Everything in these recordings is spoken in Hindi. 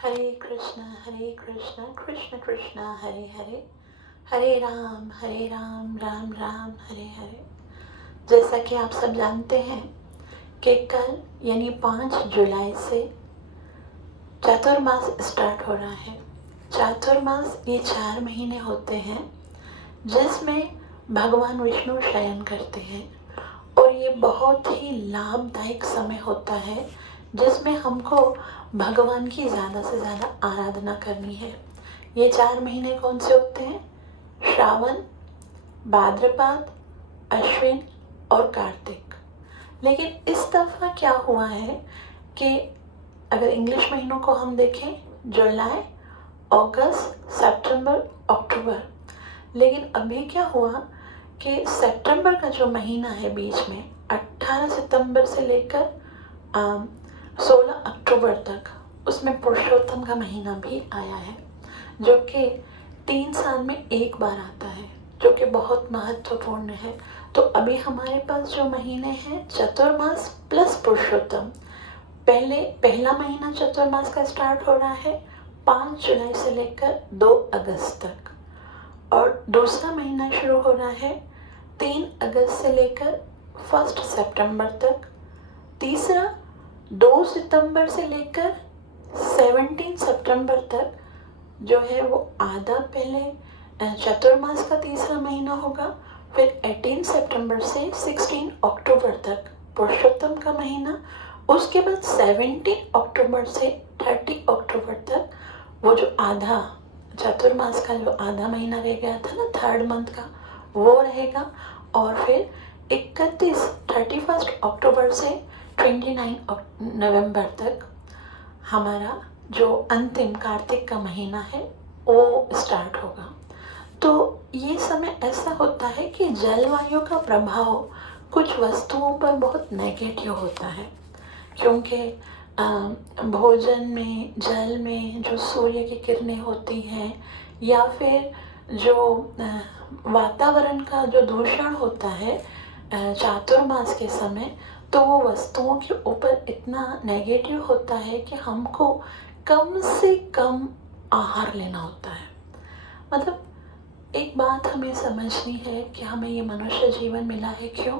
हरे कृष्ण कृष्ण कृष्ण हरे हरे, हरे राम राम राम हरे हरे। जैसा कि आप सब जानते हैं कि कल यानी 5 जुलाई से चातुर्मास स्टार्ट हो रहा है। चातुर्मास ये 4 महीने होते हैं जिसमें भगवान विष्णु शयन करते हैं और ये बहुत ही लाभदायक समय होता है जिसमें हमको भगवान की ज़्यादा से ज़्यादा आराधना करनी है। ये 4 महीने कौन से होते हैं? श्रावण, भाद्रपद, अश्विन और कार्तिक। लेकिन इस दफ़ा क्या हुआ है कि अगर इंग्लिश महीनों को हम देखें, जुलाई, अगस्त, सितंबर, अक्टूबर। लेकिन अभी क्या हुआ कि सितंबर का जो महीना है बीच में 18 सितंबर से लेकर 16 अक्टूबर तक, उसमें पुरुषोत्तम का महीना भी आया है जो कि 3 साल में एक बार आता है, जो कि बहुत महत्वपूर्ण है। तो अभी हमारे पास जो महीने हैं चतुर्मास प्लस पुरुषोत्तम, पहला महीना चतुर्मास का स्टार्ट हो रहा है 5 जुलाई से लेकर 2 अगस्त तक और दूसरा महीना शुरू हो रहा है 3 अगस्त से लेकर 1 सितंबर तक। तीसरा 2 सितंबर से लेकर 17 सितंबर तक जो है वो आधा पहले चतुर्मास का तीसरा महीना होगा, फिर 18 सितंबर से 16 अक्टूबर तक पुरुषोत्तम का महीना, उसके बाद 17 अक्टूबर से 30 अक्टूबर तक वो जो आधा चतुर्मास का जो आधा महीना रह गया था ना, थर्ड मंथ का, वो रहेगा। और फिर 31 अक्टूबर से 29 नवंबर तक हमारा जो अंतिम कार्तिक का महीना है वो स्टार्ट होगा। तो ये समय ऐसा होता है कि जलवायु का प्रभाव कुछ वस्तुओं पर बहुत नेगेटिव होता है, क्योंकि भोजन में, जल में जो सूर्य की किरणें होती हैं या फिर जो वातावरण का जो दूषण होता है चातुर्मास के समय, तो वो वस्तुओं के ऊपर इतना नेगेटिव होता है कि हमको कम से कम आहार लेना होता है। मतलब एक बात हमें समझनी है कि हमें ये मनुष्य जीवन मिला है क्यों?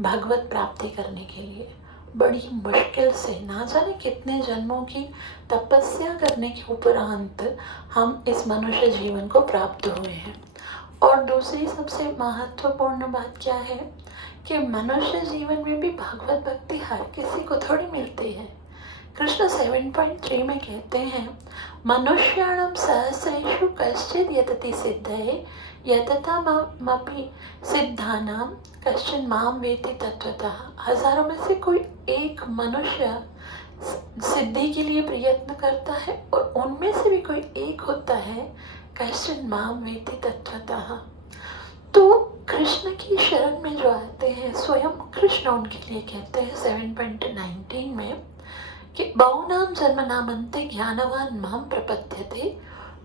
भगवत प्राप्ति करने के लिए। बड़ी मुश्किल से ना जाने कितने जन्मों की तपस्या करने के उपरांत हम इस मनुष्य जीवन को प्राप्त हुए हैं। और दूसरी सबसे महत्वपूर्ण बात क्या है कि मनुष्य जीवन में भी भगवत भक्ति हर किसी को थोड़ी मिलती है। कृष्ण 7.3 में कहते हैं, मनुष्याणां सहस्रेषु कश्चित् यतति सिद्धये यततामपि सिद्धानां कश्चिन् मां वेत्ति तत्त्वतः। हजारों में से कोई एक मनुष्य सिद्धि के लिए प्रयत्न करता है और उनमें से भी कोई एक होता है कश्चिन् मां वेत्ति तत्त्वतः। तो कृष्ण की शरण में जो आते हैं, स्वयं कृष्ण उनके लिए कहते हैं 7.19 में कि बहुनां जन्मनामन्ते ज्ञानवान् मां प्रपद्यते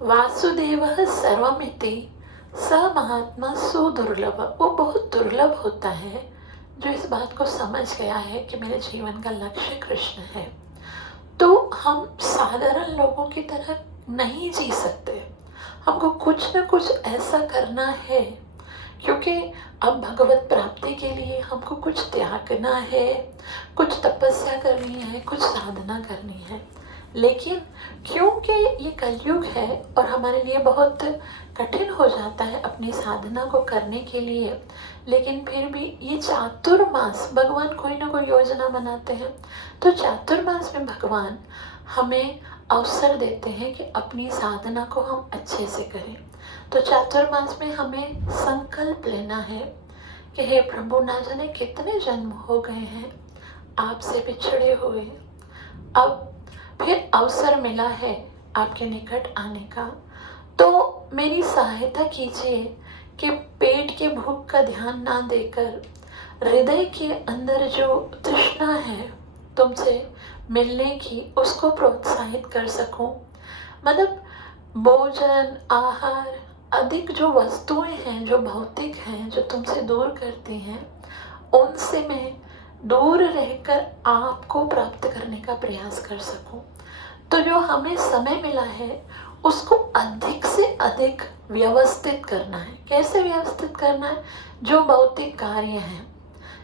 वासुदेवः सर्वमिति स महात्मा सुदुर्लभ। वो बहुत दुर्लभ होता है जो इस बात को समझ गया है कि मेरे जीवन का लक्ष्य कृष्ण है। तो हम साधारण लोगों की तरह नहीं जी सकते, हमको कुछ न कुछ ऐसा करना है, क्योंकि अब भगवत प्राप्ति के लिए हमको कुछ त्यागना है, कुछ तपस्या करनी है, कुछ साधना करनी है। लेकिन क्योंकि ये कलयुग है और हमारे लिए बहुत कठिन हो जाता है अपनी साधना को करने के लिए, लेकिन फिर भी ये चातुर्मास भगवान कोई ना कोई योजना बनाते हैं। तो चातुर्मास में भगवान हमें अवसर देते हैं कि अपनी साधना को हम अच्छे से करें। तो चातुर्मास में हमें संकल्प लेना है कि हे प्रभु, ना जाने कितने जन्म हो गए हैं आपसे बिछड़े हुए, अब फिर अवसर मिला है आपके निकट आने का, तो मेरी सहायता कीजिए कि पेट के भूख का ध्यान ना देकर हृदय के अंदर जो तृष्णा है तुमसे मिलने की, उसको प्रोत्साहित कर सकूं। मतलब भोजन, आहार, अधिक जो वस्तुएं हैं, जो भौतिक हैं, जो तुमसे दूर करती हैं, उनसे मैं दूर रहकर आपको प्राप्त करने का प्रयास कर सकूं। तो जो हमें समय मिला है उसको अधिक से अधिक व्यवस्थित करना है। कैसे व्यवस्थित करना है? जो भौतिक कार्य हैं,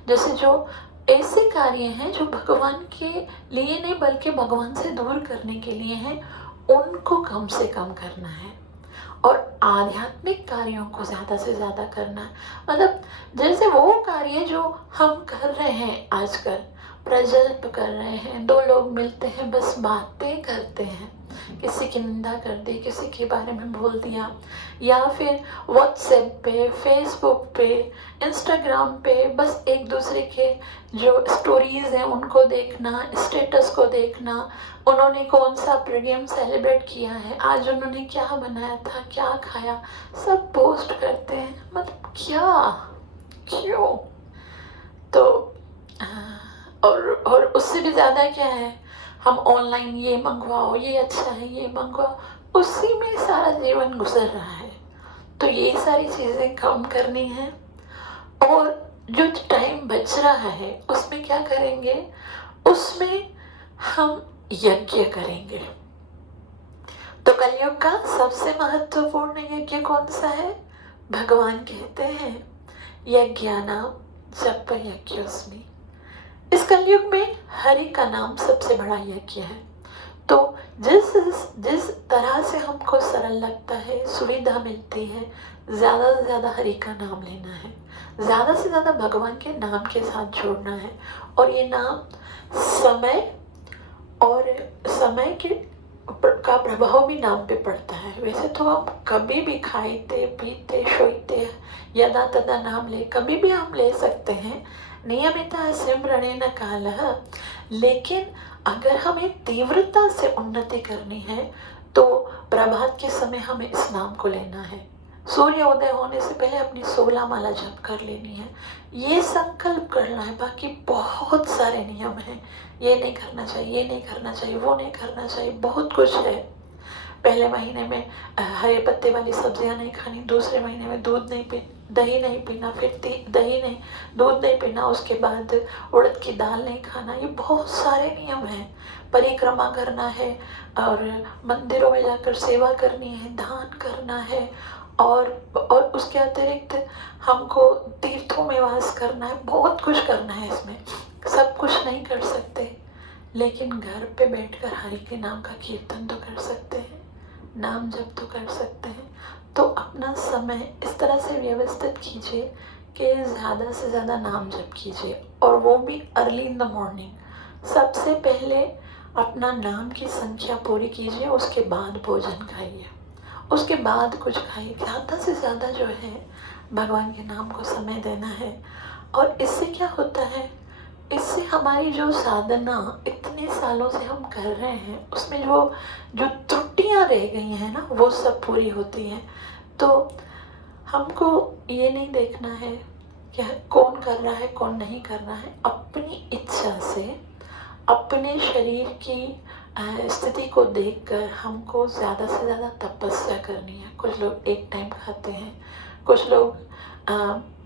जैसे जो ऐसे कार्य हैं जो भगवान के लिए नहीं बल्कि भगवान से दूर करने के लिए हैं, उनको कम से कम करना है और आध्यात्मिक कार्यों को ज़्यादा से ज़्यादा करना है। मतलब जैसे वो कार्य जो हम कर रहे हैं आजकल, प्रजल्प कर रहे हैं, दो लोग मिलते हैं बस बातें करते हैं, किसी की निंदा कर दी, किसी के बारे में बोल दिया, या फिर व्हाट्सएप पे, फेसबुक पे, इंस्टाग्राम पे बस एक दूसरे के जो स्टोरीज़ हैं उनको देखना, स्टेटस को देखना, उन्होंने कौन सा प्रोग्राम सेलिब्रेट किया है, आज उन्होंने क्या बनाया था, क्या खाया, सब पोस्ट करते हैं। मतलब क्या, क्यों? तो और उससे भी ज़्यादा क्या है, हम ऑनलाइन ये मंगवाओ, ये अच्छा है, ये मंगवाओ, उसी में सारा जीवन गुजर रहा है। तो ये सारी चीज़ें कम करनी है और जो टाइम बच रहा है उसमें क्या करेंगे, उसमें हम यज्ञ करेंगे। तो कलयुग का सबसे महत्वपूर्ण यज्ञ कौन सा है? भगवान कहते हैं यज्ञानाम जप यज्ञोस्मि। इस कलयुग में हरि का नाम सबसे बड़ा यज्ञ है। तो जिस जिस तरह से हमको सरल लगता है, सुविधा मिलती है, ज़्यादा से ज़्यादा हरि का नाम लेना है, ज़्यादा से ज़्यादा भगवान के नाम के साथ जोड़ना है। और ये नाम समय और समय के का प्रभाव भी नाम पे पड़ता है। वैसे तो हम कभी भी खाते पीते सोते यदा तदा नाम ले, कभी भी हम ले सकते हैं, नियमिता सिमरणेन कालः। लेकिन अगर हमें तीव्रता से उन्नति करनी है तो प्रभात के समय हमें इस नाम को लेना है। सूर्य उदय होने से पहले अपनी 16 माला जप कर लेनी है, ये संकल्प करना है। बाकी बहुत सारे नियम हैं, ये नहीं करना चाहिए, ये नहीं करना चाहिए, वो नहीं करना चाहिए, बहुत कुछ है। पहले महीने में हरे पत्ते वाली सब्जियां नहीं खानी, दूसरे महीने में दही नहीं पीना, फिर दही नहीं दूध नहीं पीना, उसके बाद उड़द की दाल नहीं खाना। ये बहुत सारे नियम हैं। परिक्रमा करना है और मंदिरों में जाकर सेवा करनी है, दान करना है और उसके अतिरिक्त हमको तीर्थों में वास करना है, बहुत कुछ करना है। इसमें सब कुछ नहीं कर सकते, लेकिन घर पे बैठकर हरि के नाम का कीर्तन तो कर सकते हैं, नाम जप तो कर सकते हैं। तो अपना समय इस तरह से व्यवस्थित कीजिए कि ज़्यादा से ज़्यादा नाम जप कीजिए, और वो भी अर्ली इन द मॉर्निंग। सबसे पहले अपना नाम की संख्या पूरी कीजिए, उसके बाद भोजन खाइए, उसके बाद कुछ खाइए। ज़्यादा से ज़्यादा जो है भगवान के नाम को समय देना है। और इससे क्या होता है, इससे हमारी जो साधना इतने सालों से हम कर रहे हैं उसमें जो त्रुटियां रह गई हैं ना, वो सब पूरी होती हैं। तो हमको ये नहीं देखना है कि कौन कर रहा है कौन नहीं कर रहा है, अपनी इच्छा से अपने शरीर की स्थिति को देखकर हमको ज़्यादा से ज़्यादा तपस्या करनी है। कुछ लोग एक टाइम खाते हैं, कुछ लोग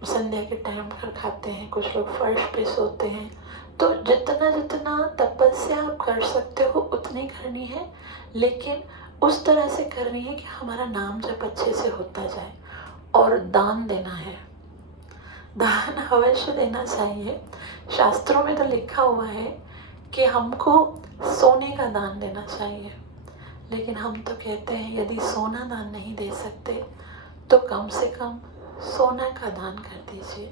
संध्या के टाइम पर खाते हैं, कुछ लोग फर्श पे सोते हैं। तो जितना जितना तपस्या आप कर सकते हो उतनी करनी है, लेकिन उस तरह से करनी है कि हमारा नाम जब अच्छे से होता जाए। और दान देना है, दान अवश्य देना चाहिए। शास्त्रों में तो लिखा हुआ है कि हमको सोने का दान देना चाहिए, लेकिन हम तो कहते हैं यदि सोना दान नहीं दे सकते तो कम से कम सोना का दान कर दीजिए।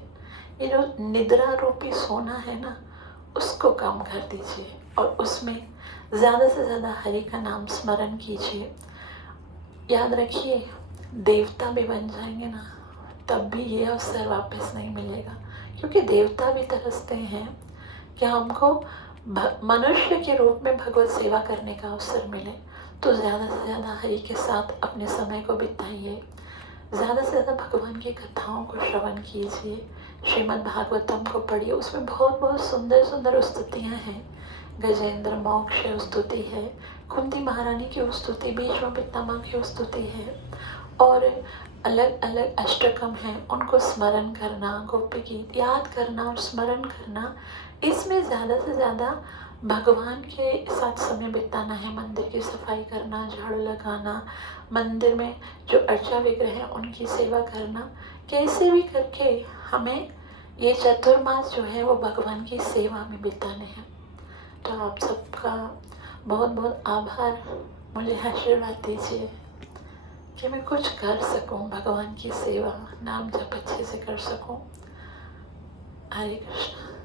ये जो निद्रा रूपी सोना है ना, उसको कम कर दीजिए और उसमें ज़्यादा से ज़्यादा हरि का नाम स्मरण कीजिए। याद रखिए, देवता भी बन जाएंगे ना तब भी ये अवसर वापस नहीं मिलेगा, क्योंकि देवता भी तरसते हैं कि हमको मनुष्य के रूप में भगवत सेवा करने का अवसर मिले। तो ज़्यादा से ज़्यादा हरि के साथ अपने समय को बिताइए, ज़्यादा से ज़्यादा भगवान की कथाओं को श्रवण कीजिए, श्रीमद् भागवतम को पढ़िए, उसमें बहुत बहुत सुंदर सुंदर स्तुतियाँ हैं। गजेंद्र मोक्ष स्तुति है, कुंती महारानी की स्तुति, भीष्म पितामह की स्तुति है, और अलग अलग अष्टकम हैं, उनको स्मरण करना, गोपी गीत याद करना और स्मरण करना, इसमें ज़्यादा से ज़्यादा भगवान के साथ समय बिताना है, मंदिर की सफाई करना, झाड़ू लगाना, मंदिर में जो अर्चा विग्रह हैं उनकी सेवा करना, कैसे भी करके हमें ये चतुर्मास जो है वो भगवान की सेवा में बिताने हैं। तो आप सबका बहुत बहुत आभार, मुझे आशीर्वाद दीजिए कि मैं कुछ कर सकूं, भगवान की सेवा, नाम जप अच्छे से कर सकूं। हरे कृष्णा।